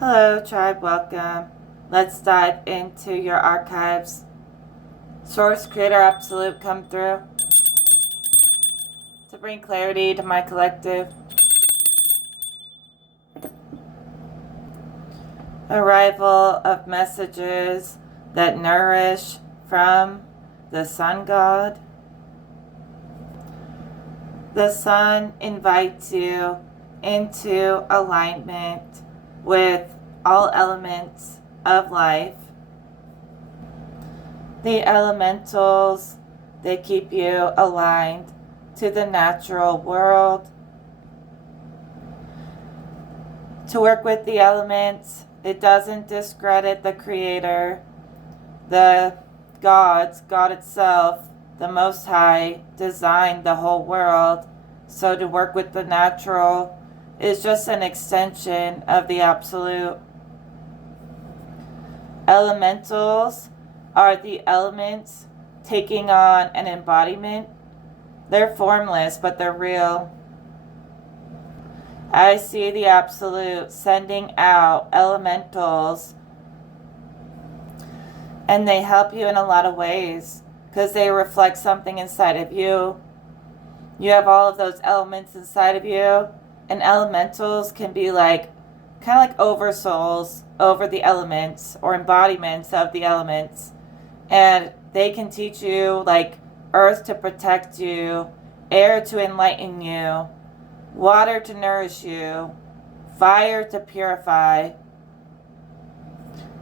Hello, tribe, welcome. Let's dive into your archives. Source, Creator, Absolute, come through to bring clarity to my collective. Arrival of messages that nourish from the Sun God. The Sun invites you into alignment with all elements of life. The elementals, they keep you aligned to the natural world. To work with the elements, it doesn't discredit the Creator, the gods, God itself, the Most High, designed the whole world. So to work with the natural is just an extension of the Absolute. Elementals are the elements taking on an embodiment. They're formless, but they're real. I see the Absolute sending out elementals, and they help you in a lot of ways because they reflect something inside of you. You have all of those elements inside of you, and elementals can be like kind of like oversouls over the elements or embodiments of the elements, and they can teach you like earth to protect you, air to enlighten you, water to nourish you, fire to purify,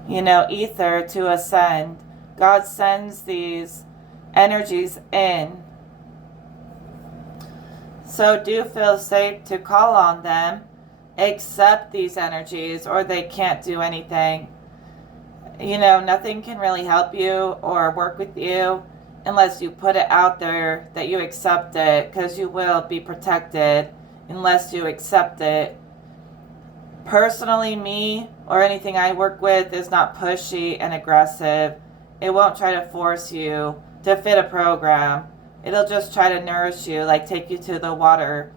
ether to ascend. God sends these energies in. So do feel safe to call on them. Accept these energies or they can't do anything. Nothing can really help you or work with you unless you put it out there that you accept it, because you will be protected unless you accept it. Personally, me or anything I work with is not pushy and aggressive. It won't try to force you to fit a program. It'll just try to nourish you, like take you to the water.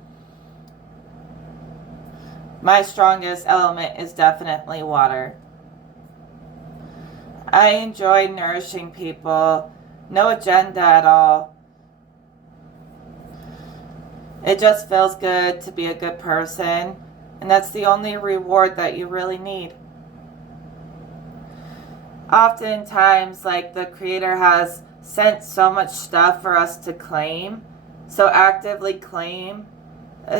My strongest element is definitely water. I enjoy nourishing people. No agenda at all. It just feels good to be a good person, and that's the only reward that you really need. Oftentimes, like, the Creator has sent so much stuff for us to claim, so actively claim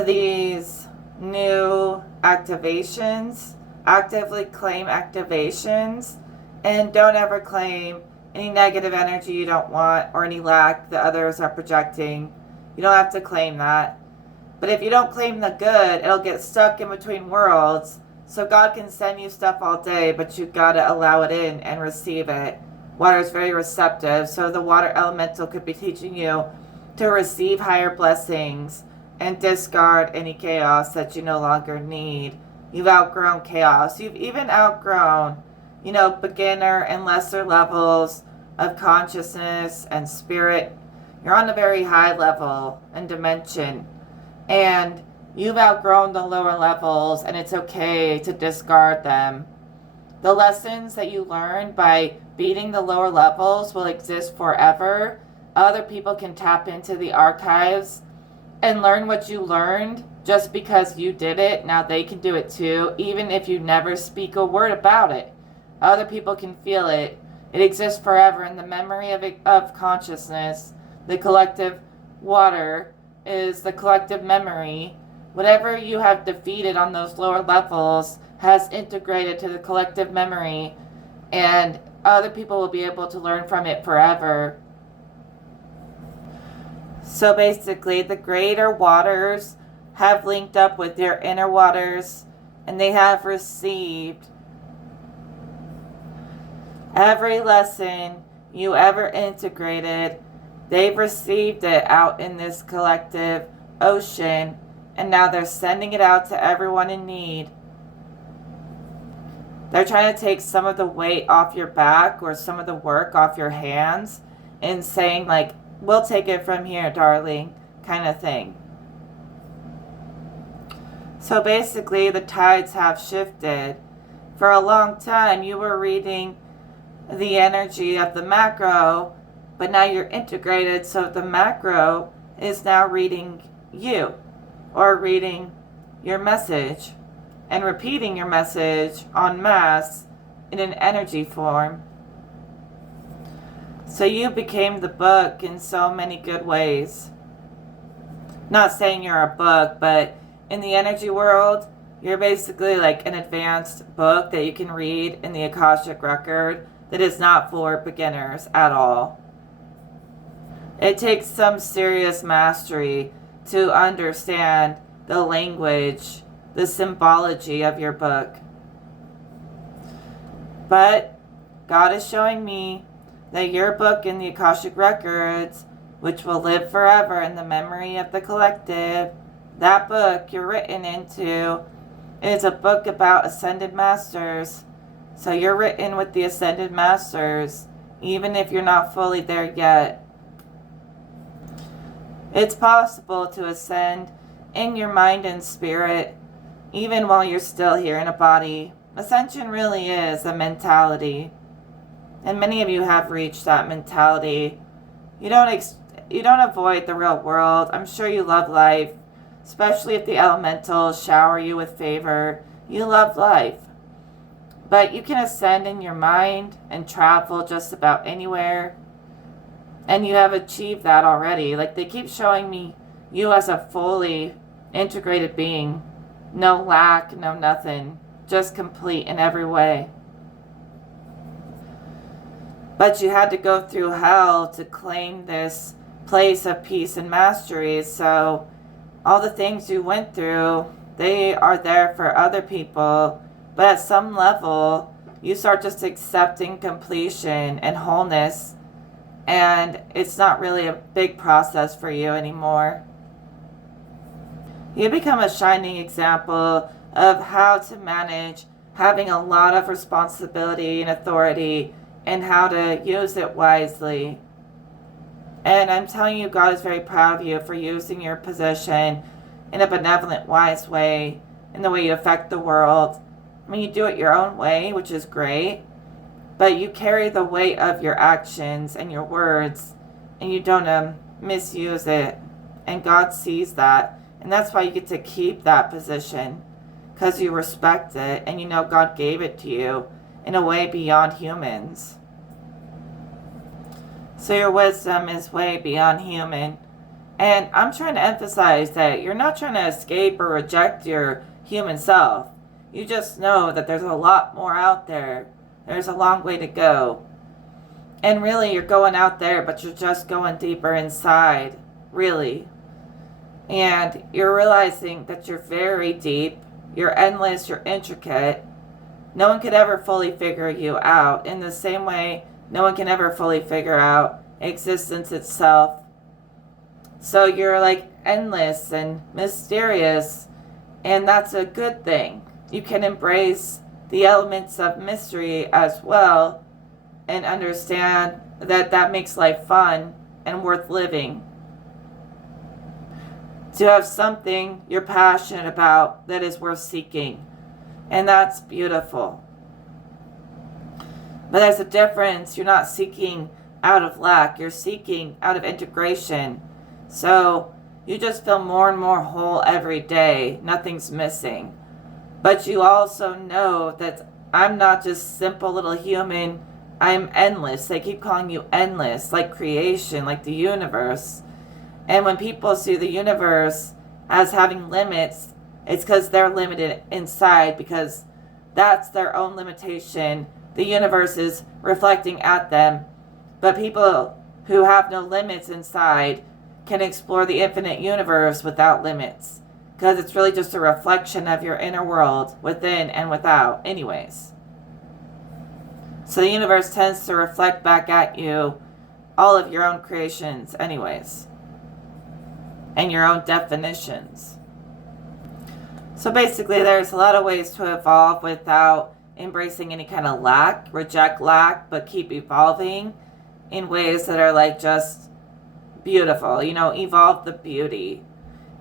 these new activations. Actively claim activations, and don't ever claim any negative energy you don't want or any lack that others are projecting. You don't have to claim that. But if you don't claim the good, it'll get stuck in between worlds. So God can send you stuff all day, but you've got to allow it in and receive it. Water is very receptive, so the water elemental could be teaching you to receive higher blessings and discard any chaos that you no longer need. You've outgrown chaos. You've even outgrown, beginner and lesser levels of consciousness and spirit. You're on a very high level and dimension, and you've outgrown the lower levels, and it's okay to discard them. The lessons that you learn by beating the lower levels will exist forever. Other people can tap into the archives and learn what you learned just because you did it. Now they can do it too, even if you never speak a word about it. Other people can feel it. It exists forever in the memory of consciousness. The collective water is the collective memory. Whatever you have defeated on those lower levels has integrated to the collective memory, and other people will be able to learn from it forever. So basically, the greater waters have linked up with your inner waters, and they have received every lesson you ever integrated. They've received it out in this collective ocean, and now they're sending it out to everyone in need. They're trying to take some of the weight off your back or some of the work off your hands and saying, like, we'll take it from here, darling, kind of thing. So basically, the tides have shifted, For a long time, you were reading the energy of the macro, but now you're integrated, so the macro is now reading you, or reading your message and repeating your message en masse in an energy form. So you became the book in so many good ways. Not saying you're a book, but in the energy world, you're basically like an advanced book that you can read in the Akashic Record that is not for beginners at all. It takes some serious mastery to understand the language, the symbology of your book. But God is showing me that your book in the Akashic Records, which will live forever in the memory of the collective, that book you're written into is a book about Ascended Masters. So you're written with the Ascended Masters, even if you're not fully there yet. It's possible to ascend in your mind and spirit, even while you're still here in a body. Ascension really is a mentality. And many of you have reached that mentality. You don't avoid the real world. I'm sure you love life, especially if the elementals shower you with favor. You love life. But you can ascend in your mind and travel just about anywhere. And you have achieved that already. Like, they keep showing me you as a fully integrated being. No lack, no nothing. Just complete in every way. But you had to go through hell to claim this place of peace and mastery. So all the things you went through, they are there for other people. But at some level, you start just accepting completion and wholeness. And it's not really a big process for you anymore. You become a shining example of how to manage having a lot of responsibility and authority and how to use it wisely. And I'm telling you, God is very proud of you for using your position in a benevolent, wise way, in the way you affect the world. I mean, you do it your own way, which is great, but you carry the weight of your actions and your words, and you don't misuse it. And God sees that. And that's why you get to keep that position, because you respect it and you know God gave it to you in a way beyond humans. So your wisdom is way beyond human. And I'm trying to emphasize that you're not trying to escape or reject your human self. You just know that there's a lot more out there. There's a long way to go. And really, you're going out there, but you're just going deeper inside, really. And you're realizing that you're very deep, you're endless, you're intricate. No one could ever fully figure you out. In the same way, no one can ever fully figure out existence itself. So you're like endless and mysterious, and that's a good thing. You can embrace the elements of mystery as well and understand that that makes life fun and worth living. To have something you're passionate about that is worth seeking. And that's beautiful. But there's a difference. You're not seeking out of lack. You're seeking out of integration. So you just feel more and more whole every day. Nothing's missing. But you also know that I'm not just simple little human. I'm endless. They keep calling you endless, like creation, like the universe. And when people see the universe as having limits, it's because they're limited inside, because that's their own limitation. The universe is reflecting at them. But people who have no limits inside can explore the infinite universe without limits, because it's really just a reflection of your inner world, within and without, anyways. So the universe tends to reflect back at you all of your own creations, anyways, and your own definitions. So basically, there's a lot of ways to evolve without embracing any kind of lack. Reject lack, but keep evolving in ways that are like just beautiful. You know, evolve the beauty.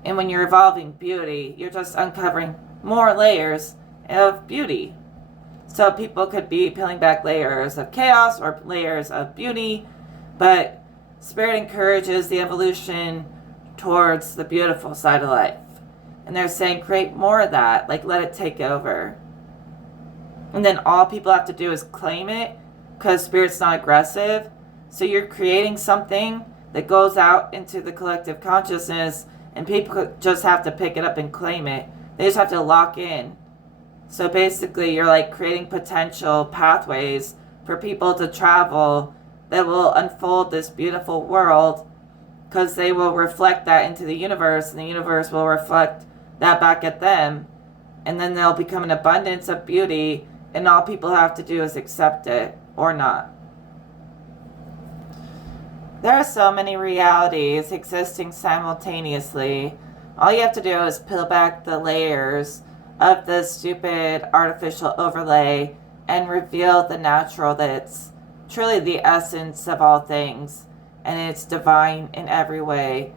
And when you're evolving beauty, you're just uncovering more layers of beauty. So people could be peeling back layers of chaos or layers of beauty, but Spirit encourages the evolution towards the beautiful side of life. And they're saying create more of that, like let it take over. And then all people have to do is claim it, because Spirit's not aggressive. So you're creating something that goes out into the collective consciousness, and people just have to pick it up and claim it. They just have to lock in. So basically you're like creating potential pathways for people to travel that will unfold this beautiful world, because they will reflect that into the universe, and the universe will reflect that back at them, and then there'll become an abundance of beauty, and all people have to do is accept it or not. There are so many realities existing simultaneously. All you have to do is peel back the layers of the stupid artificial overlay and reveal the natural, that's truly the essence of all things, and it's divine in every way.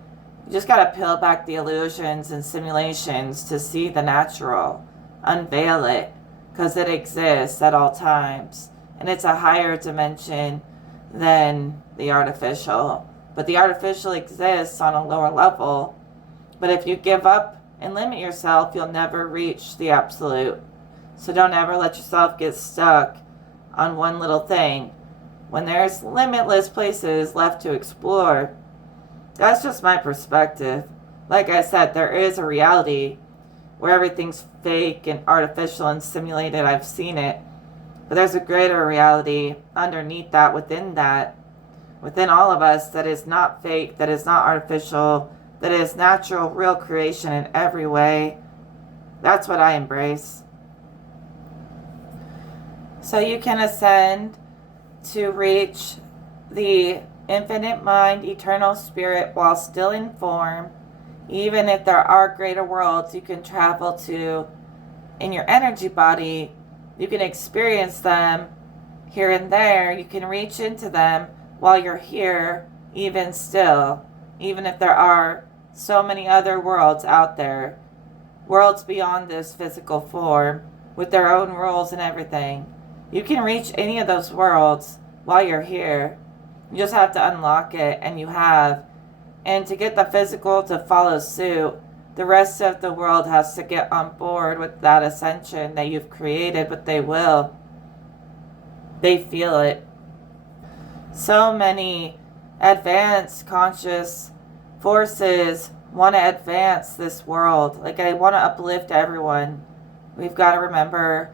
You just gotta peel back the illusions and simulations to see the natural. Unveil it, because it exists at all times, and it's a higher dimension than the artificial. But the artificial exists on a lower level. But if you give up and limit yourself, you'll never reach the absolute. So don't ever let yourself get stuck on one little thing when there's limitless places left to explore. That's just my perspective. Like I said, there is a reality where everything's fake and artificial and simulated. I've seen it. But there's a greater reality underneath that, within all of us, that is not fake, that is not artificial, that is natural, real creation in every way. That's what I embrace. So you can ascend to reach the infinite mind, eternal spirit, while still in form. Even if there are greater worlds you can travel to in your energy body, you can experience them here and there. You can reach into them while you're here, even still. Even if there are so many other worlds out there, worlds beyond this physical form, with their own rules and everything. You can reach any of those worlds while you're here. You just have to unlock it, and you have. And to get the physical to follow suit, the rest of the world has to get on board with that ascension that you've created, but they will. They feel it. So many advanced conscious forces want to advance this world. Like, I want to uplift everyone. We've got to remember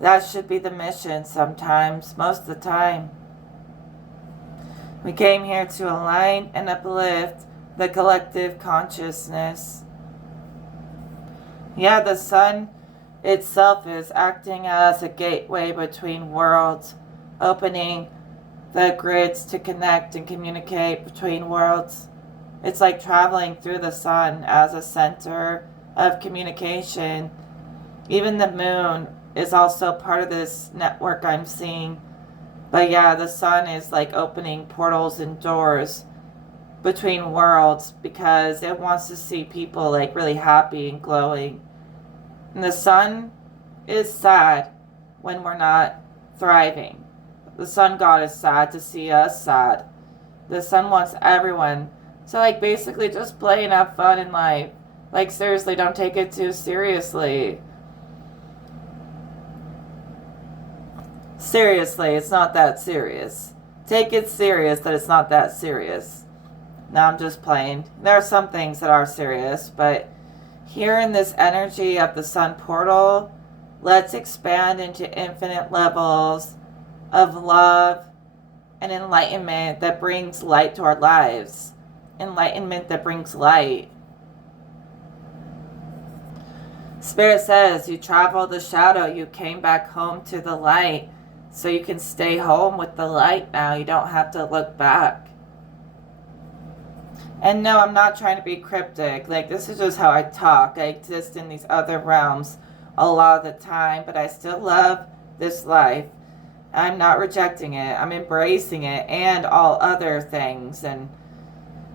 that should be the mission sometimes, most of the time. We came here to align and uplift the collective consciousness. Yeah, the sun itself is acting as a gateway between worlds, opening the grids to connect and communicate between worlds. It's like traveling through the sun as a center of communication. Even the moon is also part of this network I'm seeing. But yeah, the sun is like opening portals and doors between worlds, because it wants to see people like really happy and glowing. And the sun is sad when we're not thriving. The sun god is sad to see us sad. The sun wants everyone to like basically just play and have fun in life. Like, seriously, don't take it too seriously. Seriously, it's not that serious. Take it serious that it's not that serious. No, I'm just playing. There are some things that are serious, but here in this energy of the sun portal, let's expand into infinite levels of love and enlightenment that brings light to our lives. Enlightenment that brings light. Spirit says, you traveled the shadow, you came back home to the light. So you can stay home with the light now. You don't have to look back. And no, I'm not trying to be cryptic. Like, this is just how I talk. I exist in these other realms a lot of the time, but I still love this life. I'm not rejecting it. I'm embracing it, and all other things and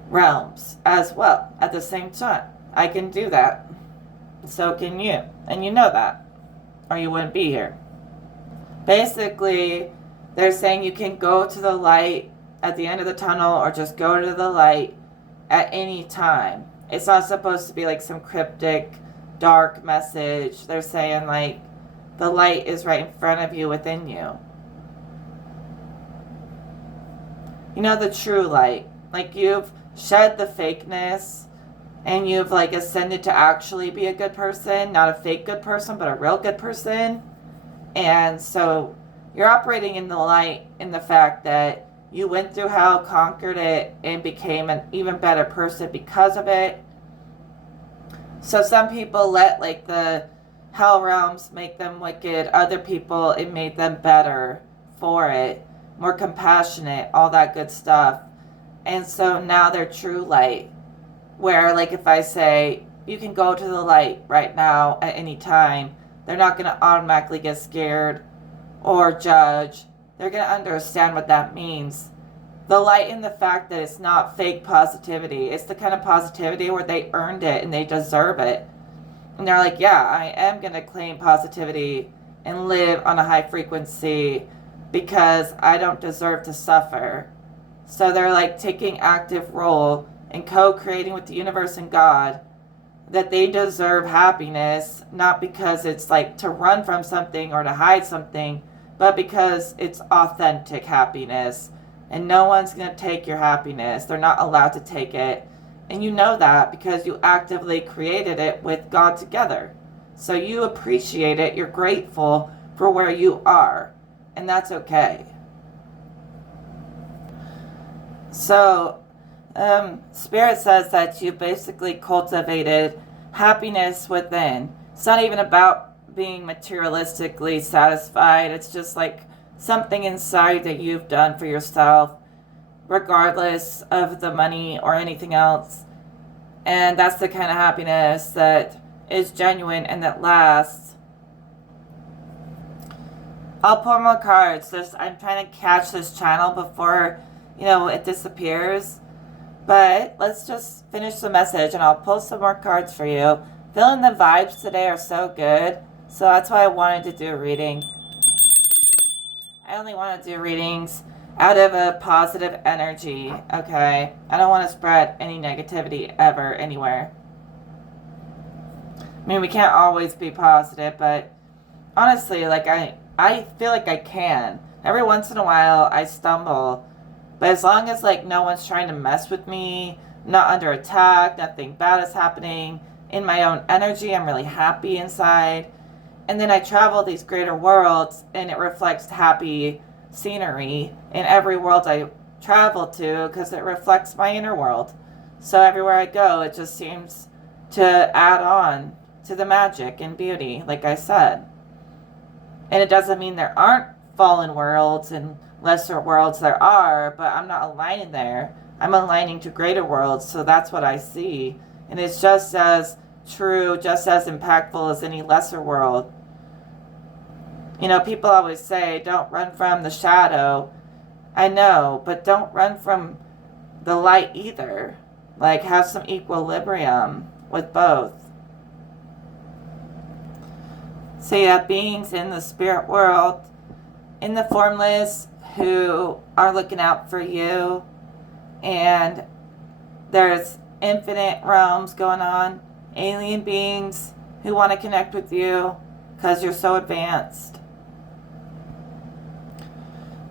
realms as well at the same time. I can do that. So can you. And you know that, or you wouldn't be here. Basically, they're saying you can go to the light at the end of the tunnel or just go to the light at any time. It's not supposed to be like some cryptic, dark message. They're saying like the light is right in front of you, within you. You know, the true light. Like you've shed the fakeness and you've like ascended to actually be a good person, not a fake good person, but a real good person. And so you're operating in the light, in the fact that you went through hell, conquered it, and became an even better person because of it. So some people let like the hell realms make them wicked. Other people, it made them better for it, more compassionate, all that good stuff. And so now they're true light, where like if I say you can go to the light right now at any time, they're not going to automatically get scared or judge. They're going to understand what that means. The light in the fact that it's not fake positivity. It's the kind of positivity where they earned it and they deserve it. And they're like, yeah, I am going to claim positivity and live on a high frequency because I don't deserve to suffer. So they're like taking active role in co-creating with the universe and God, that they deserve happiness, not because it's like to run from something or to hide something, but because it's authentic happiness. And no one's going to take your happiness. They're not allowed to take it. And you know that because you actively created it with God together. So you appreciate it. You're grateful for where you are. And that's okay. So, Spirit says that you basically cultivated happiness within. It's not even about being materialistically satisfied. It's just like something inside that you've done for yourself, regardless of the money or anything else. And that's the kind of happiness that is genuine and that lasts. I'll pull more cards. I'm trying to catch this channel before, it disappears. But let's just finish the message and I'll pull some more cards for you. Feeling the vibes today are so good. So that's why I wanted to do a reading. I only want to do readings out of a positive energy, okay? I don't want to spread any negativity ever, anywhere. I mean, we can't always be positive, but honestly, like I feel like I can. Every once in a while, I stumble. But as long as like no one's trying to mess with me, not under attack, nothing bad is happening, in my own energy, I'm really happy inside. And then I travel these greater worlds and it reflects happy scenery in every world I travel to because it reflects my inner world. So everywhere I go, it just seems to add on to the magic and beauty, like I said. And it doesn't mean there aren't fallen worlds and lesser worlds. There are, but I'm not aligning there. I'm aligning to greater worlds, so that's what I see. And it's just as true, just as impactful as any lesser world. People always say, don't run from the shadow. I know, but don't run from the light either. Like, have some equilibrium with both. So yeah, beings in the spirit world, in the formless, who are looking out for you. And there's infinite realms going on. Alien beings who want to connect with you because you're so advanced.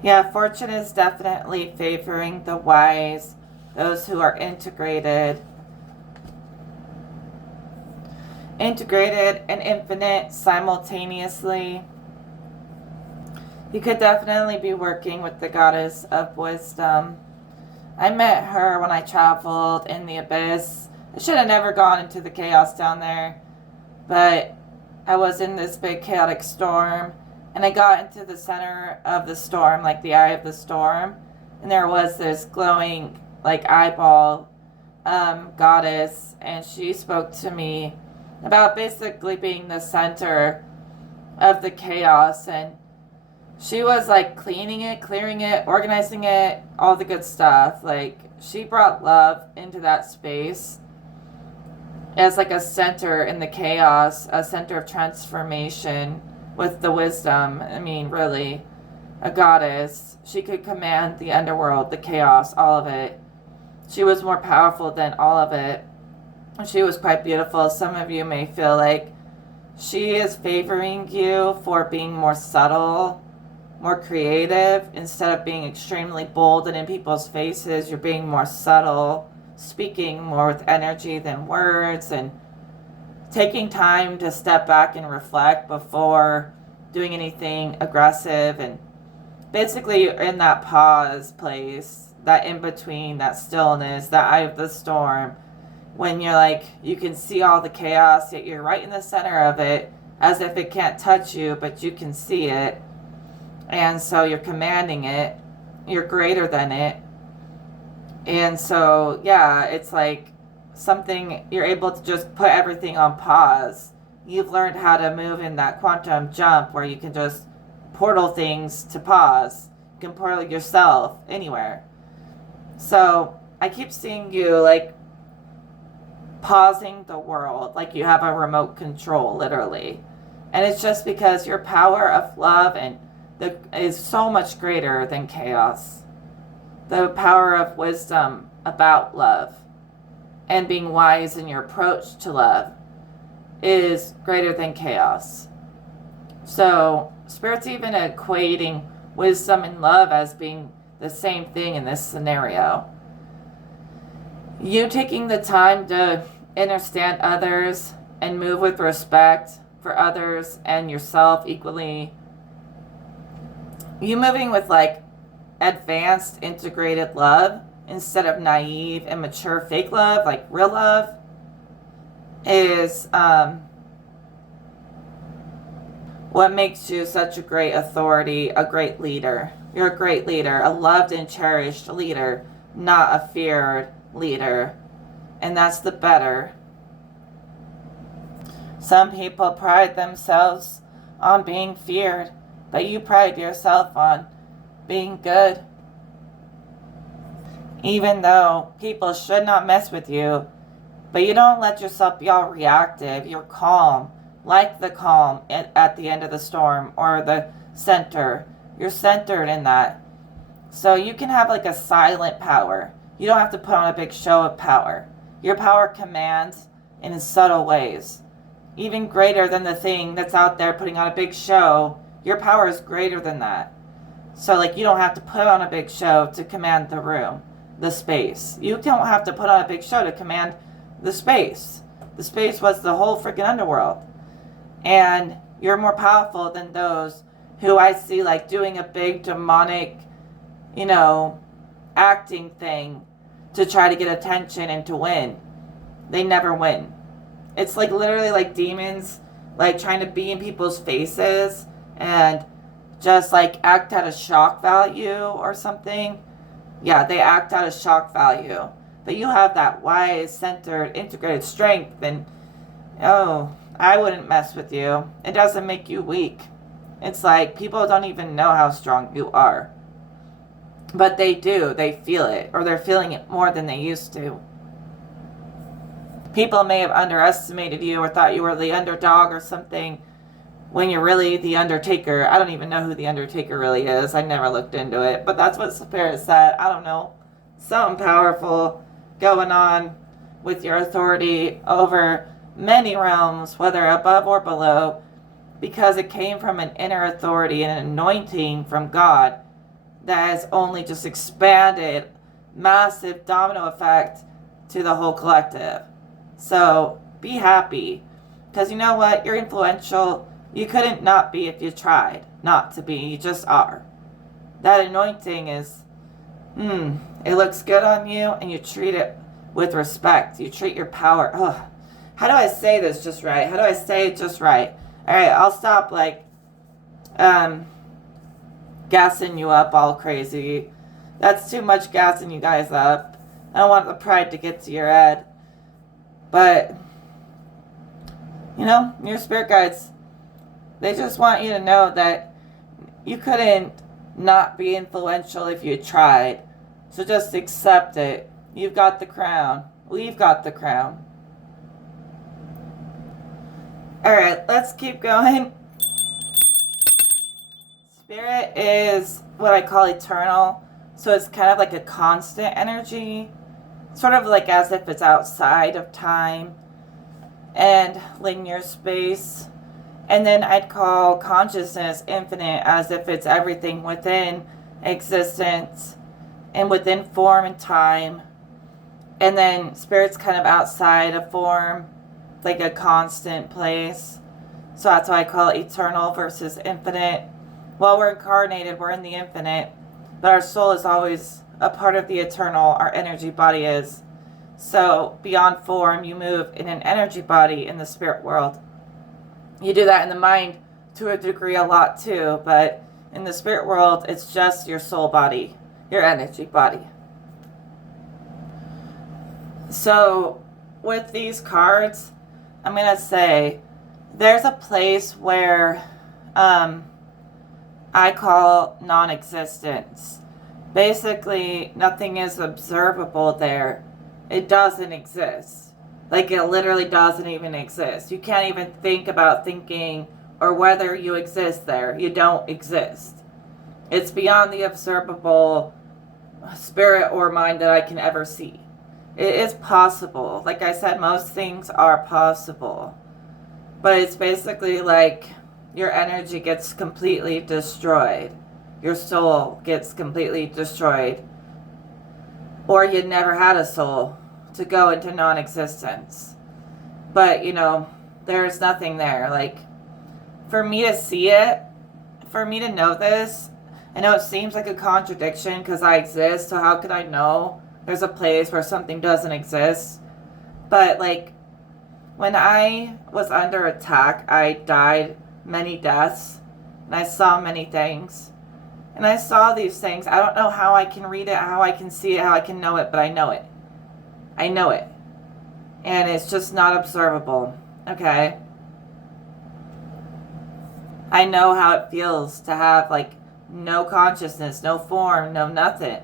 Yeah, fortune is definitely favoring the wise, those who are integrated. Integrated and infinite simultaneously. You could definitely be working with the goddess of wisdom. I met her when I traveled in the abyss. I should have never gone into the chaos down there, but I was in this big chaotic storm, and I got into the center of the storm, like the eye of the storm, and there was this glowing, like, eyeball goddess, and she spoke to me about basically being the center of the chaos, and she was like cleaning it, clearing it, organizing it, all the good stuff. Like, she brought love into that space as like a center in the chaos, a center of transformation, with the wisdom. I mean, really, a goddess. She could command the underworld, the chaos, all of it. She was more powerful than all of it. She was quite beautiful. Some of you may feel like she is favoring you for being more subtle, more creative. Instead of being extremely bold and in people's faces, you're being more subtle, speaking more with energy than words, and taking time to step back and reflect before doing anything aggressive. And basically, you're in that pause place, that in between, that stillness, that eye of the storm, when you're like, you can see all the chaos, yet you're right in the center of it, as if it can't touch you, but you can see it. And so you're commanding it, you're greater than it. And so, yeah, it's like something, you're able to just put everything on pause. You've learned how to move in that quantum jump where you can just portal things to pause. You can portal yourself anywhere. So I keep seeing you like pausing the world, like you have a remote control, literally. And it's just because your power of love is so much greater than chaos. The power of wisdom about love and being wise in your approach to love is greater than chaos. So Spirit's even equating wisdom and love as being the same thing in this scenario. You taking the time to understand others and move with respect for others and yourself equally. You moving with like advanced integrated love instead of naive, immature, fake love, like real love, is what makes you such a great authority, a great leader. You're a great leader, a loved and cherished leader, not a feared leader. And that's the better. Some people pride themselves on being feared, but you pride yourself on being good. Even though people should not mess with you, but you don't let yourself be all reactive. You're calm, like the calm at the end of the storm or the center. You're centered in that. So you can have like a silent power. You don't have to put on a big show of power. Your power commands in subtle ways. Even greater than the thing that's out there putting on a big show. Your power is greater than that. So like you don't have to put on a big show to command the room, the space. You don't have to put on a big show to command the space. The space was the whole freaking underworld. And you're more powerful than those who I see like doing a big demonic, acting thing to try to get attention and to win. They never win. It's like literally like demons like trying to be in people's faces and just like act out of shock value or something. Yeah, they act out of shock value. But you have that wise, centered, integrated strength, and I wouldn't mess with you. It doesn't make you weak. It's like people don't even know how strong you are. But they do. They feel it, or they're feeling it more than they used to. People may have underestimated you or thought you were the underdog or something when you're really the Undertaker. I don't even know who the Undertaker really is. I never looked into it. But that's what Spirit said. I don't know. Something powerful going on with your authority over many realms, whether above or below, because it came from an inner authority and an anointing from God that has only just expanded, massive domino effect to the whole collective. So be happy, because you know what? You're influential. You couldn't not be if you tried not to be. You just are. That anointing is, it looks good on you, and you treat it with respect. You treat your power. How do I say this just right? How do I say it just right? All right, I'll stop gassing you up all crazy. That's too much gassing you guys up. I don't want the pride to get to your head. But, your spirit guides, they just want you to know that you couldn't not be influential if you tried. So just accept it. You've got the crown. We've got the crown. Alright, let's keep going. Spirit is what I call eternal. So it's kind of like a constant energy, sort of like as if it's outside of time and linear space. And then I'd call consciousness infinite, as if it's everything within existence and within form and time. And then spirit's kind of outside of form, like a constant place. So that's why I call it eternal versus infinite. While we're incarnated, we're in the infinite, but our soul is always a part of the eternal, our energy body is. So beyond form, you move in an energy body in the spirit world. You do that in the mind to a degree a lot too, but in the spirit world, it's just your soul body, your energy body. So with these cards, I'm going to say there's a place where I call non-existence. Basically, nothing is observable there. It doesn't exist. Like, it literally doesn't even exist. You can't even think about thinking or whether you exist there. You don't exist. It's beyond the observable spirit or mind that I can ever see. It is possible. Like I said, most things are possible. But it's basically like your energy gets completely destroyed. Your soul gets completely destroyed. Or you never had a soul to go into non-existence. But, you know, there's nothing there. Like, for me to see it, for me to know this, I know it seems like a contradiction because I exist, so how could I know there's a place where something doesn't exist? But, like, when I was under attack, I died many deaths, and I saw many things. And I saw these things. I don't know how I can read it, how I can see it, how I can know it, but I know it. I know it. And it's just not observable. Okay? I know how it feels to have, like, no consciousness, no form, no nothing.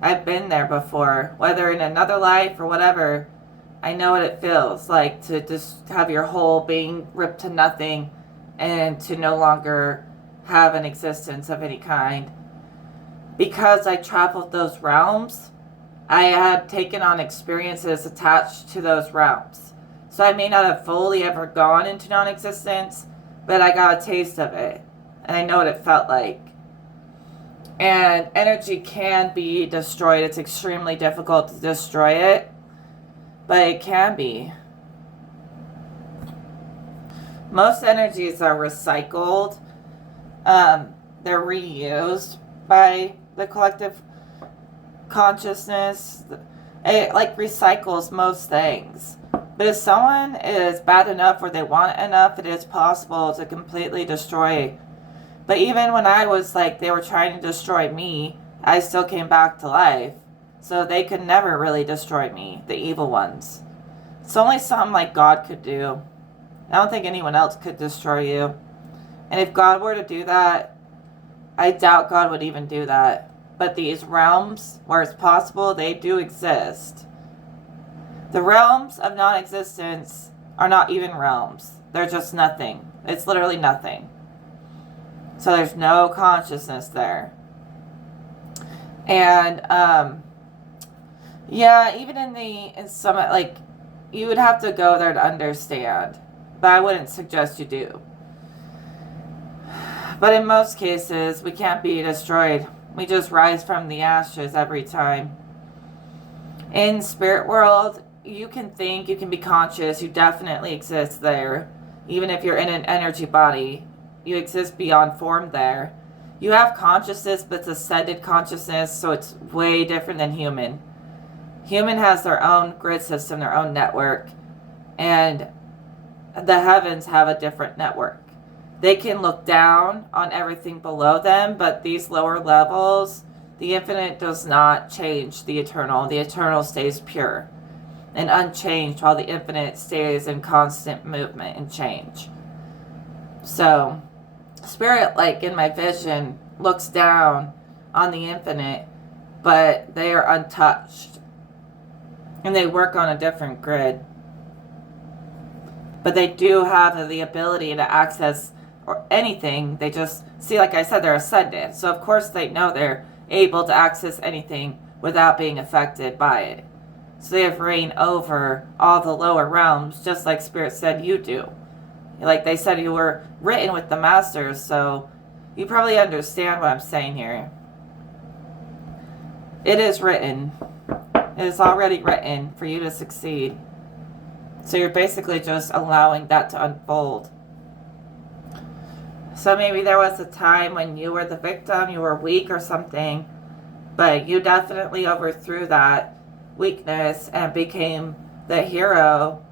I've been there before. Whether in another life or whatever, I know what it feels like to just have your whole being ripped to nothing and to no longer have an existence of any kind. Because I traveled those realms, I had taken on experiences attached to those realms. So I may not have fully ever gone into non-existence, but I got a taste of it. And I know what it felt like. And energy can be destroyed. It's extremely difficult to destroy it, but it can be. Most energies are recycled. They're reused by the collective consciousness. It like recycles most things. But if someone is bad enough or they want it enough, it is possible to completely destroy. But even when I was like, they were trying to destroy me, I still came back to life. So they could never really destroy me, the evil ones. It's only something like God could do. I don't think anyone else could destroy you. And if God were to do that, I doubt God would even do that. But these realms, where it's possible, they do exist. The realms of non-existence are not even realms. They're just nothing. It's literally nothing. So there's no consciousness there. And, yeah, even in some, like, you would have to go there to understand. But I wouldn't suggest you do. But in most cases, we can't be destroyed. We just rise from the ashes every time. In spirit world, you can think, you can be conscious, you definitely exist there. Even if you're in an energy body, you exist beyond form there. You have consciousness, but it's ascended consciousness, so it's way different than human. Human has their own grid system, their own network, and the heavens have a different network. They can look down on everything below them, but these lower levels, the infinite does not change the eternal. The eternal stays pure and unchanged, while the infinite stays in constant movement and change. So, spirit, like in my vision, looks down on the infinite, but they are untouched. And they work on a different grid. But they do have the ability to access or anything. They just see, like I said, they're ascendant. So of course they know they're able to access anything without being affected by it. So they have reign over all the lower realms, just like Spirit said you do. Like they said, you were written with the masters, so you probably understand what I'm saying here. It is written. It is already written for you to succeed. So you're basically just allowing that to unfold. So maybe there was a time when you were the victim, you were weak or something, but you definitely overthrew that weakness and became the hero.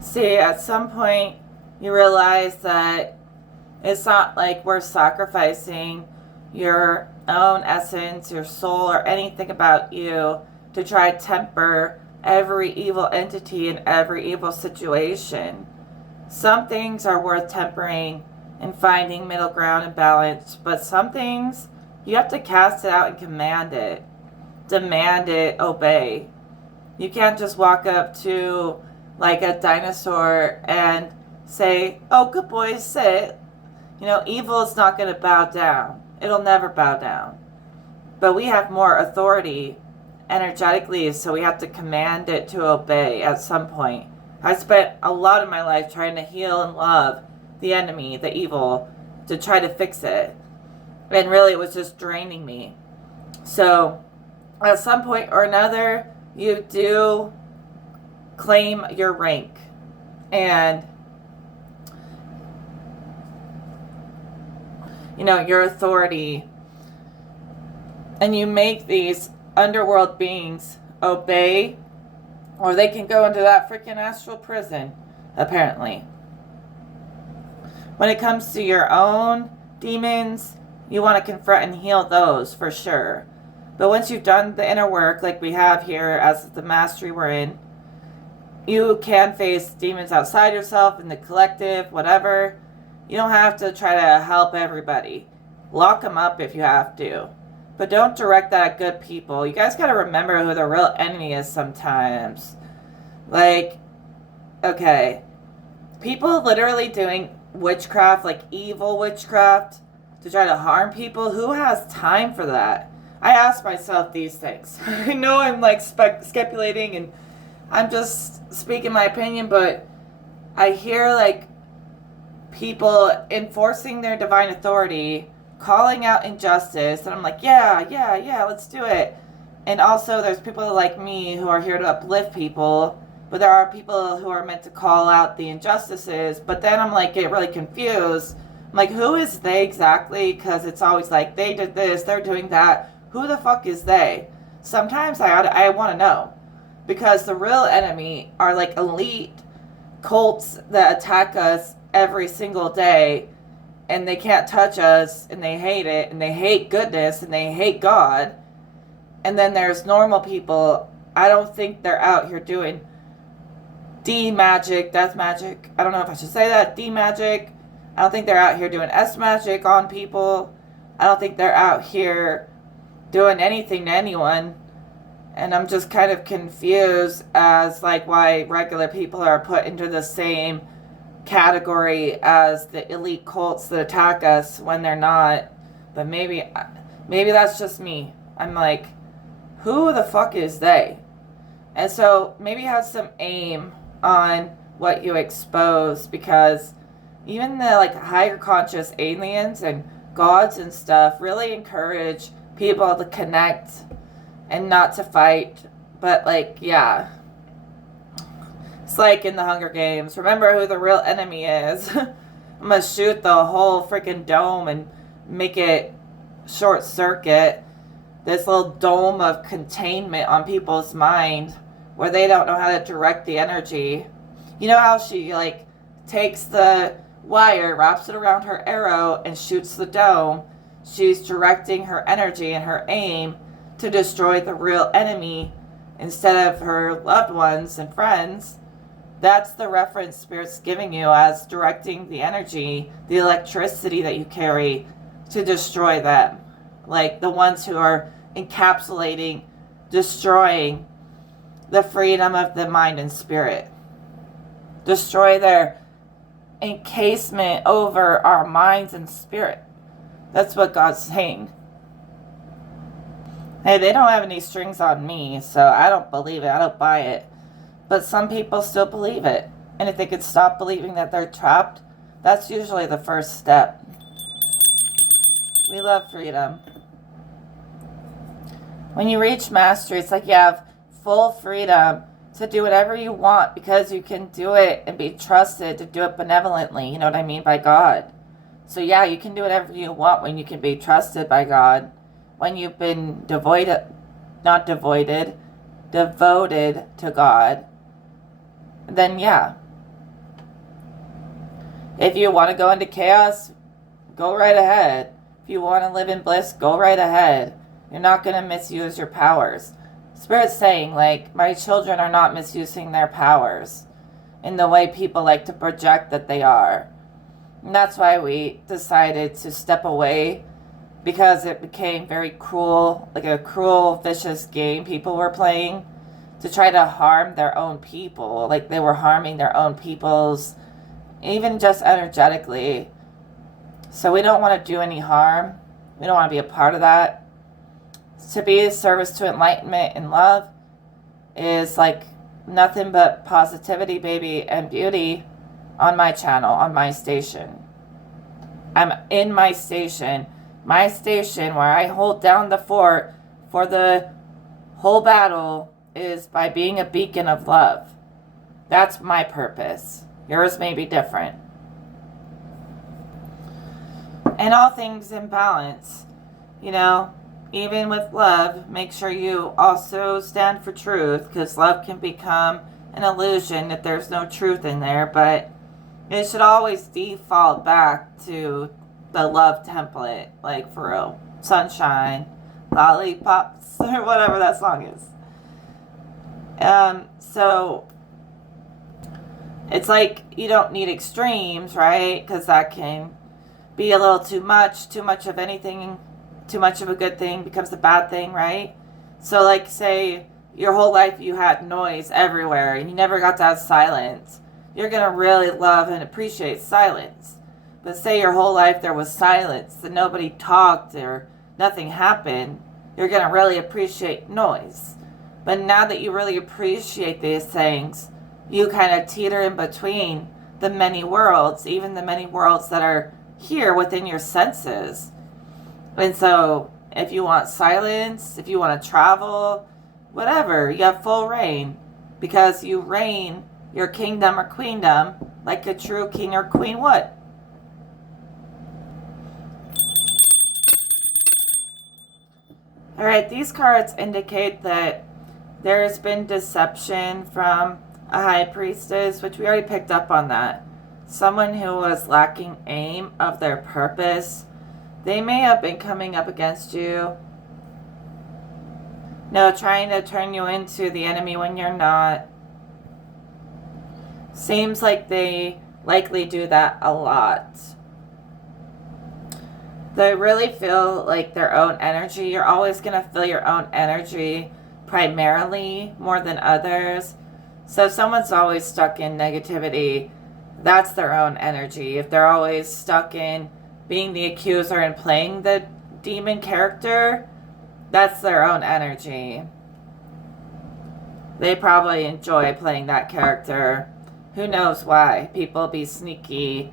See, at some point you realize that it's not like we're sacrificing your own essence, your soul, or anything about you to try to temper every evil entity in every evil situation. Some things are worth tempering and finding middle ground and balance, but some things you have to cast it out and command it, demand it, obey. You can't just walk up to like a dinosaur and say, oh, good boy, sit. You know, evil is not going to bow down. It'll never bow down. But we have more authority energetically, so we have to command it to obey at some point. I spent a lot of my life trying to heal and love the enemy, the evil, to try to fix it. And really it was just draining me. So at some point or another, you do claim your rank. And, you know, your authority. And you make these underworld beings obey, or they can go into that freaking astral prison, apparently. When it comes to your own demons, you want to confront and heal those for sure. But once you've done the inner work, like we have here as the mastery we're in, you can face demons outside yourself, in the collective, whatever. You don't have to try to help everybody. Lock them up if you have to. But don't direct that at good people. You guys got to remember who the real enemy is sometimes. Like, okay, people literally doing witchcraft, like evil witchcraft, to try to harm people. Who has time for that? I ask myself these things. I know I'm like speculating and I'm just speaking my opinion, but I hear like people enforcing their divine authority, calling out injustice, and I'm like, yeah, let's do it. And also there's people like me who are here to uplift people, but there are people who are meant to call out the injustices. But then I'm like, get really confused. I'm like, who is they exactly? Because it's always like, they did this, they're doing that. Who the fuck is they? Sometimes I want to know. Because the real enemy are like elite cults that attack us every single day, and they can't touch us, and they hate it, and they hate goodness, and they hate God. And then there's normal people. I don't think they're out here doing D-magic, death magic. I don't know if I should say that. D-magic. I don't think they're out here doing S-magic on people. I don't think they're out here doing anything to anyone. And I'm just kind of confused as like why regular people are put into the same category as the elite cults that attack us when they're not. But maybe that's just me. I'm like, who the fuck is they? And so maybe have some aim on what you expose, because even the like higher conscious aliens and gods and stuff really encourage people to connect and not to fight. But like, yeah, it's like in the Hunger Games. Remember who the real enemy is. I'm gonna shoot the whole freaking dome and make it short circuit. This little dome of containment on people's mind where they don't know how to direct the energy. You know how she like takes the wire, wraps it around her arrow, and shoots the dome? She's directing her energy and her aim to destroy the real enemy instead of her loved ones and friends. That's the reference Spirit's giving you as directing the energy, the electricity that you carry, to destroy them. Like the ones who are encapsulating, destroying the freedom of the mind and spirit. Destroy their encasement over our minds and spirit. That's what God's saying. Hey, they don't have any strings on me, so I don't believe it. I don't buy it. But some people still believe it. And if they could stop believing that they're trapped, that's usually the first step. We love freedom. When you reach mastery, it's like you have full freedom to do whatever you want because you can do it and be trusted to do it benevolently. You know what I mean by God. So yeah, you can do whatever you want when you can be trusted by God. When you've been devoted to God, then yeah. If you want to go into chaos, go right ahead. If you want to live in bliss, go right ahead. You're not going to misuse your powers. Spirit's saying, like, my children are not misusing their powers in the way people like to project that they are. And that's why we decided to step away, because it became very cruel, like a cruel, vicious game people were playing to try to harm their own people. Like they were harming their own peoples, even just energetically. So we don't want to do any harm. We don't want to be a part of that. To be a service to enlightenment and love is like nothing but positivity, baby, and beauty on my channel, on my station. I'm in my station where I hold down the fort for the whole battle is by being a beacon of love. That's my purpose. Yours may be different. And all things in balance, you know. Even with love, make sure you also stand for truth, because love can become an illusion if there's no truth in there, but it should always default back to the love template, like for real. Sunshine, lollipops, or whatever that song is. So it's like you don't need extremes, right? Because that can be a little too much of anything. Too much of a good thing becomes a bad thing, right? So like say your whole life you had noise everywhere and you never got to have silence. You're going to really love and appreciate silence. But say your whole life there was silence and nobody talked or nothing happened. You're going to really appreciate noise. But now that you really appreciate these things, you kind of teeter in between the many worlds, even the many worlds that are here within your senses. And so, if you want silence, if you want to travel, whatever, you have full reign. Because you reign your kingdom or queendom like a true king or queen would. Alright, these cards indicate that there has been deception from a high priestess, which we already picked up on that. Someone who was lacking aim of their purpose. They may have been coming up against you. No, trying to turn you into the enemy when you're not. Seems like they likely do that a lot. They really feel like their own energy. You're always going to feel your own energy primarily more than others. So if someone's always stuck in negativity, that's their own energy. If they're always stuck in being the accuser and playing the demon character, that's their own energy. They probably enjoy playing that character. Who knows why? People be sneaky,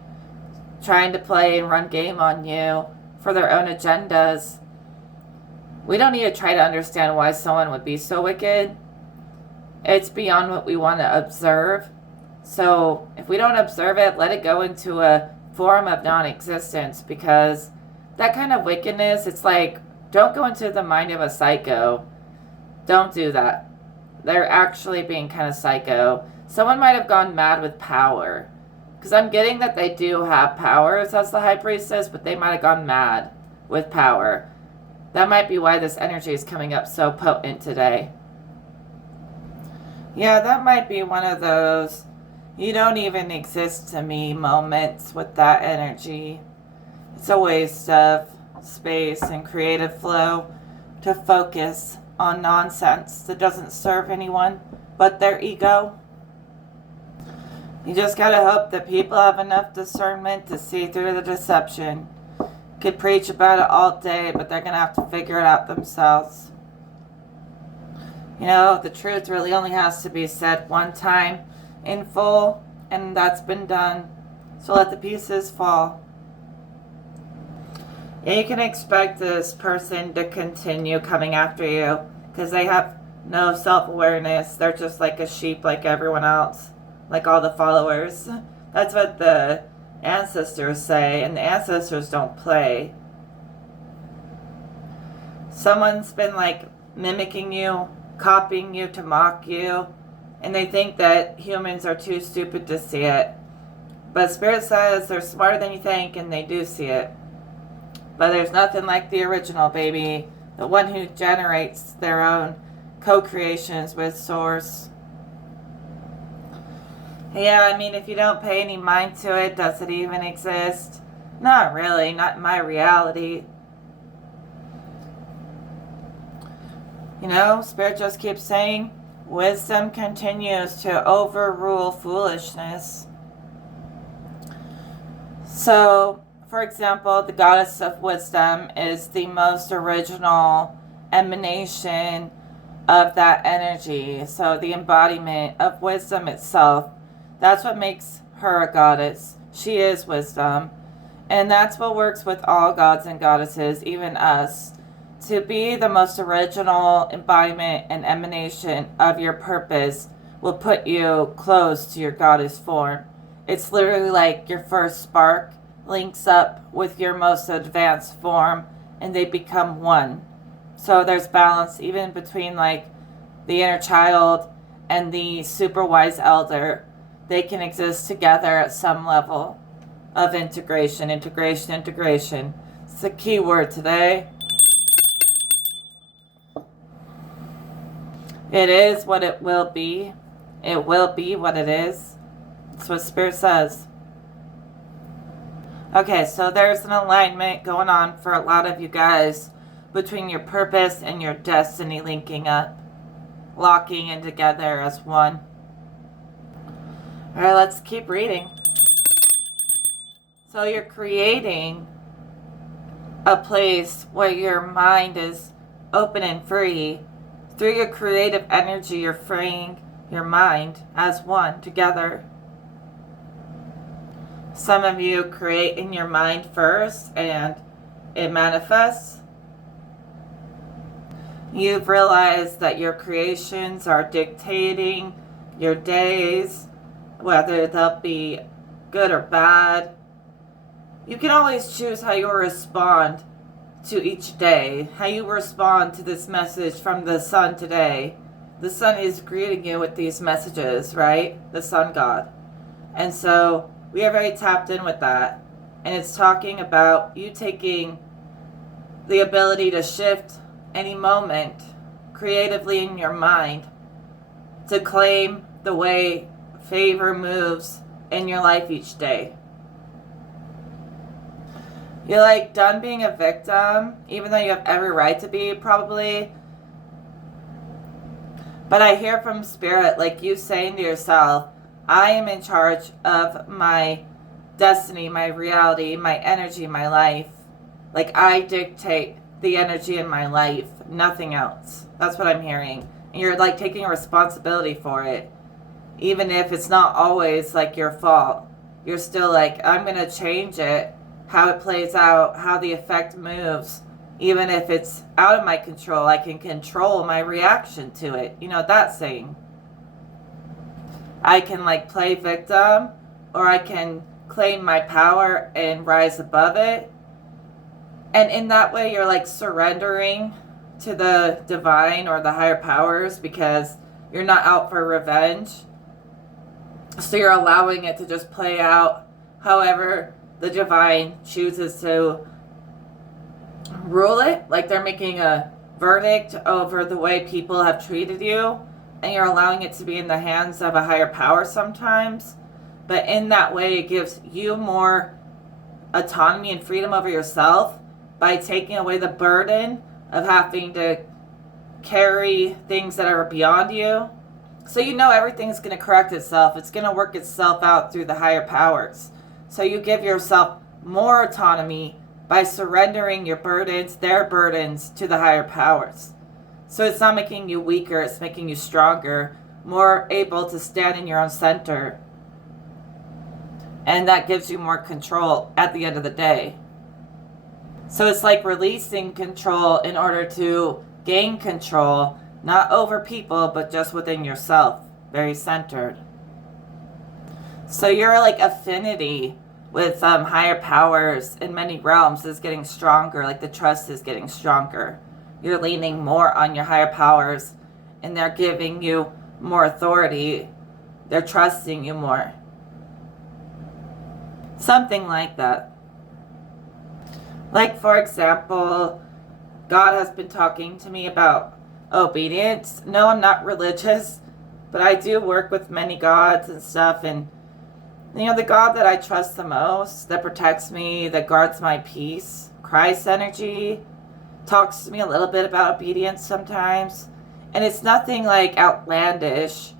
trying to play and run game on you for their own agendas. We don't need to try to understand why someone would be so wicked. It's beyond what we want to observe. So if we don't observe it, let it go into a form of non-existence, because that kind of wickedness, it's like, don't go into the mind of a psycho. Don't do that. They're actually being kind of psycho. Someone might have gone mad with power, because I'm getting that they do have powers as the high priestess, but they might have gone mad with power. That might be why this energy is coming up so potent today. Yeah, that might be one of those you don't even exist to me moments with that energy. It's a waste of space and creative flow to focus on nonsense that doesn't serve anyone but their ego. You just gotta hope that people have enough discernment to see through the deception. Could preach about it all day, but they're gonna have to figure it out themselves. You know, the truth really only has to be said one time in full, and that's been done. So let the pieces fall. Yeah, you can expect this person to continue coming after you because they have no self-awareness. They're just like a sheep like everyone else, like all the followers. That's what the ancestors say, and the ancestors don't play. Someone's been like mimicking you, copying you to mock you, and they think that humans are too stupid to see it. But Spirit says they're smarter than you think, and they do see it. But there's nothing like the original, baby. The one who generates their own co-creations with Source. Yeah, I mean, if you don't pay any mind to it, does it even exist? Not really, not in my reality. You know, Spirit just keeps saying, wisdom continues to overrule foolishness. So, for example, the goddess of wisdom is the most original emanation of that energy. So the embodiment of wisdom itself. That's what makes her a goddess. She is wisdom. And that's what works with all gods and goddesses, even us. To be the most original embodiment and emanation of your purpose will put you close to your goddess form. It's literally like your first spark links up with your most advanced form and they become one. So there's balance even between like the inner child and the super wise elder. They can exist together at some level of integration. It's the key word today. It is what it will be. It will be what it is. That's what Spirit says. Okay, so there's an alignment going on for a lot of you guys between your purpose and your destiny linking up, locking in together as one. All right, let's keep reading. So you're creating a place where your mind is open and free. Through your creative energy, you're freeing your mind as one together. Some of you create in your mind first and it manifests. You've realized that your creations are dictating your days, whether they'll be good or bad. You can always choose how you respond to each day, how you respond to this message from the sun today. The sun is greeting you with these messages, right? The sun god. And so we are very tapped in with that. And it's talking about you taking the ability to shift any moment creatively in your mind to claim the way favor moves in your life each day. You're like done being a victim, even though you have every right to be, probably. But I hear from Spirit, like you saying to yourself, I am in charge of my destiny, my reality, my energy, my life. Like I dictate the energy in my life, nothing else. That's what I'm hearing. And you're like taking responsibility for it. Even if it's not always like your fault. You're still like, I'm going to change it. How it plays out, how the effect moves. Even if it's out of my control, I can control my reaction to it. You know, that saying. I can like play victim, or I can claim my power and rise above it. And in that way, you're like surrendering to the divine or the higher powers because you're not out for revenge. So you're allowing it to just play out however the divine chooses to rule it. Like they're making a verdict over the way people have treated you, and you're allowing it to be in the hands of a higher power sometimes. But in that way, it gives you more autonomy and freedom over yourself by taking away the burden of having to carry things that are beyond you. So you know everything's going to correct itself. It's going to work itself out through the higher powers. So you give yourself more autonomy by surrendering your burdens, their burdens, to the higher powers. So it's not making you weaker, it's making you stronger, more able to stand in your own center. And that gives you more control at the end of the day. So it's like releasing control in order to gain control, not over people, but just within yourself, very centered. So your like affinity with higher powers in many realms is getting stronger, like the trust is getting stronger. You're leaning more on your higher powers, and they're giving you more authority. They're trusting you more. Something like that. Like, for example, God has been talking to me about obedience. No, I'm not religious, but I do work with many gods and stuff. And, you know, the God that I trust the most, that protects me, that guards my peace, Christ energy, talks to me a little bit about obedience sometimes. And it's nothing like outlandish.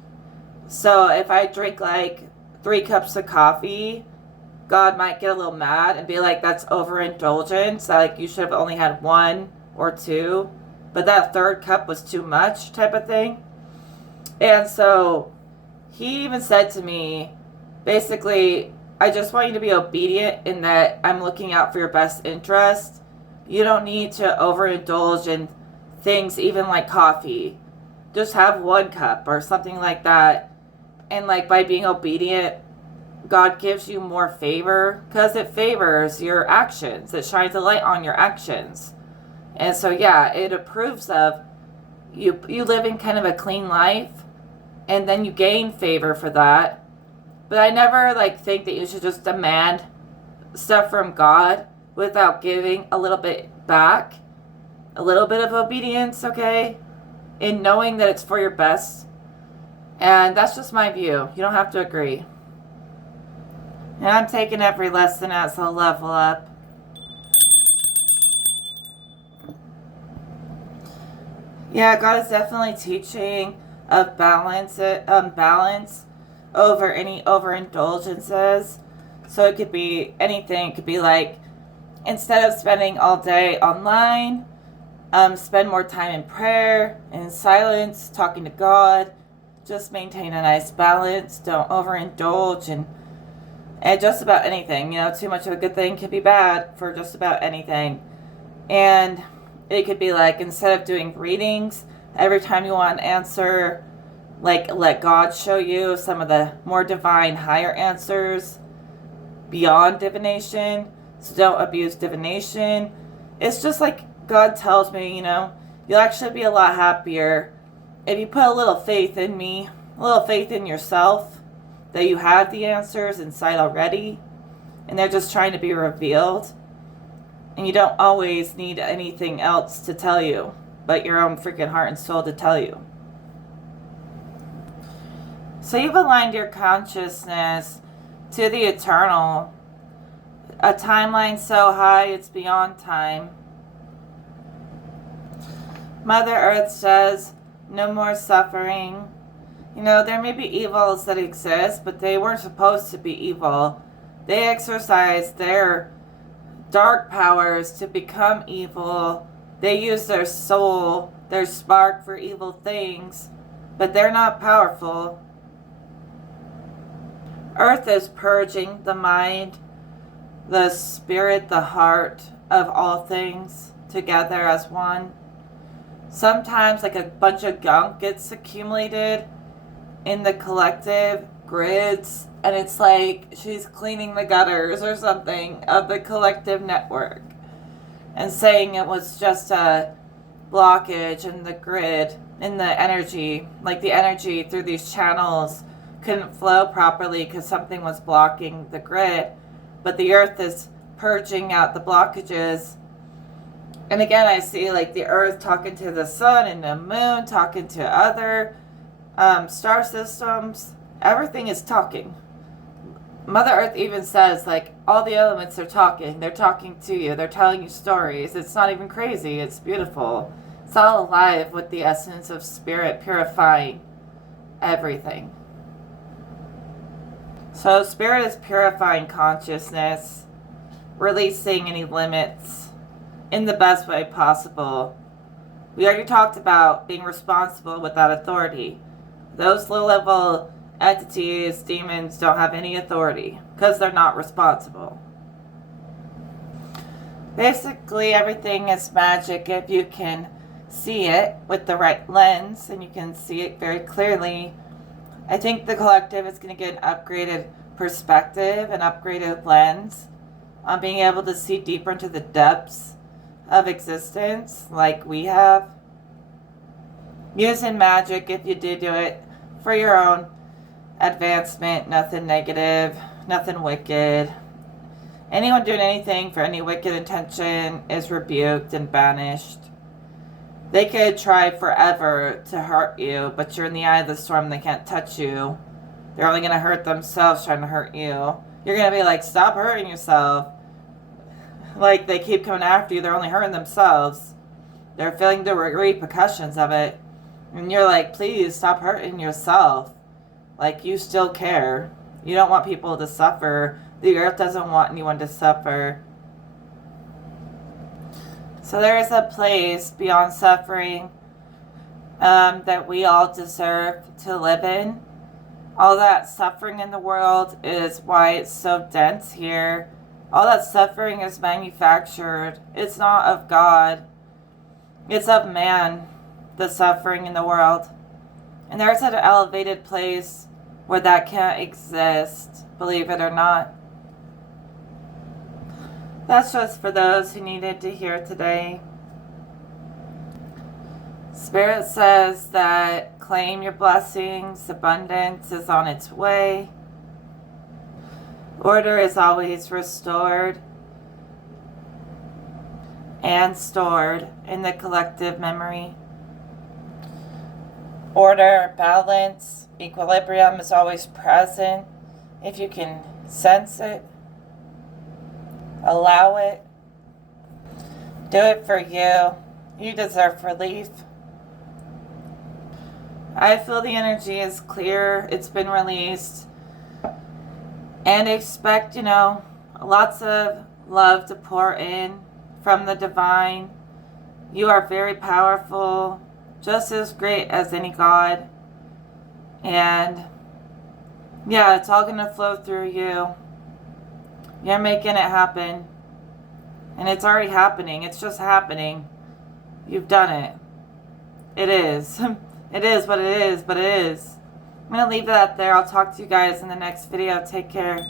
So if I drink like 3 cups of coffee, God might get a little mad and be like, that's overindulgence. Like, you should have only had 1 or 2. But that 3rd cup was too much, type of thing. And so he even said to me, basically, I just want you to be obedient in that I'm looking out for your best interest. You don't need to overindulge in things even like coffee. Just have 1 cup or something like that. And like by being obedient, God gives you more favor because it favors your actions. It shines a light on your actions. And so, yeah, it approves of you living kind of a clean life, and then you gain favor for that. But I never like think that you should just demand stuff from God without giving a little bit back, a little bit of obedience, okay? In knowing that it's for your best. And that's just my view. You don't have to agree. And I'm taking every lesson as a level up. Yeah, God is definitely teaching of balance over any overindulgences. So it could be anything. It could be like, instead of spending all day online, spend more time in prayer, in silence, talking to God. Just maintain a nice balance. Don't overindulge and just about anything. You know, too much of a good thing can be bad for just about anything. And it could be like, instead of doing readings, every time you want an answer, like let God show you some of the more divine, higher answers beyond divination. So don't abuse divination. It's just like God tells me, you know, you'll actually be a lot happier if you put a little faith in me, a little faith in yourself, that you have the answers inside already, and they're just trying to be revealed. And you don't always need anything else to tell you, but your own freaking heart and soul to tell you. So you've aligned your consciousness to the eternal, a timeline so high it's beyond time. Mother Earth says, no more suffering. You know, there may be evils that exist, but they weren't supposed to be evil. They exercise their dark powers to become evil. They use their soul, their spark, for evil things, but they're not powerful. Earth is purging the mind, the spirit, the heart of all things together as one. Sometimes like a bunch of gunk gets accumulated in the collective grids, and it's like she's cleaning the gutters or something of the collective network and saying it was just a blockage in the grid, in the energy, like the energy through these channels couldn't flow properly because something was blocking the grid. But the earth is purging out the blockages. And again, I see like the earth talking to the sun and the moon, talking to other star systems. Everything is talking. Mother Earth even says, like, all the elements are talking. They're talking to you. They're telling you stories. It's not even crazy. It's beautiful. It's all alive with the essence of spirit purifying everything. So Spirit is purifying consciousness, releasing any limits in the best way possible. We already talked about being responsible without authority. Those low-level entities, demons, don't have any authority because they're not responsible. Basically, everything is magic if you can see it with the right lens and you can see it very clearly. I think the collective is going to get an upgraded perspective, an upgraded lens on being able to see deeper into the depths of existence like we have. Using magic, if you do it for your own advancement, nothing negative, nothing wicked. Anyone doing anything for any wicked intention is rebuked and banished. They could try forever to hurt you, but you're in the eye of the storm, they can't touch you. They're only going to hurt themselves trying to hurt you. You're going to be like, stop hurting yourself. Like, they keep coming after you, they're only hurting themselves. They're feeling the repercussions of it. And you're like, please stop hurting yourself. Like, you still care. You don't want people to suffer. The earth doesn't want anyone to suffer. So there is a place beyond suffering that we all deserve to live in. All that suffering in the world is why it's so dense here. All that suffering is manufactured. It's not of God. It's of man, the suffering in the world. And there's an elevated place where that can't exist, believe it or not. That's just for those who needed to hear today. Spirit says that claim your blessings, abundance is on its way. Order is always restored and stored in the collective memory. Order, balance, equilibrium is always present. If you can sense it, allow it. Do it for you. You deserve relief. I feel the energy is clear. It's been released. And expect, lots of love to pour in from the divine. You are very powerful, just as great as any God. And yeah, it's all going to flow through you. You're making it happen. And it's already happening. It's just happening. You've done it. It is. It is what it is, but it is. I'm going to leave that there. I'll talk to you guys in the next video. Take care.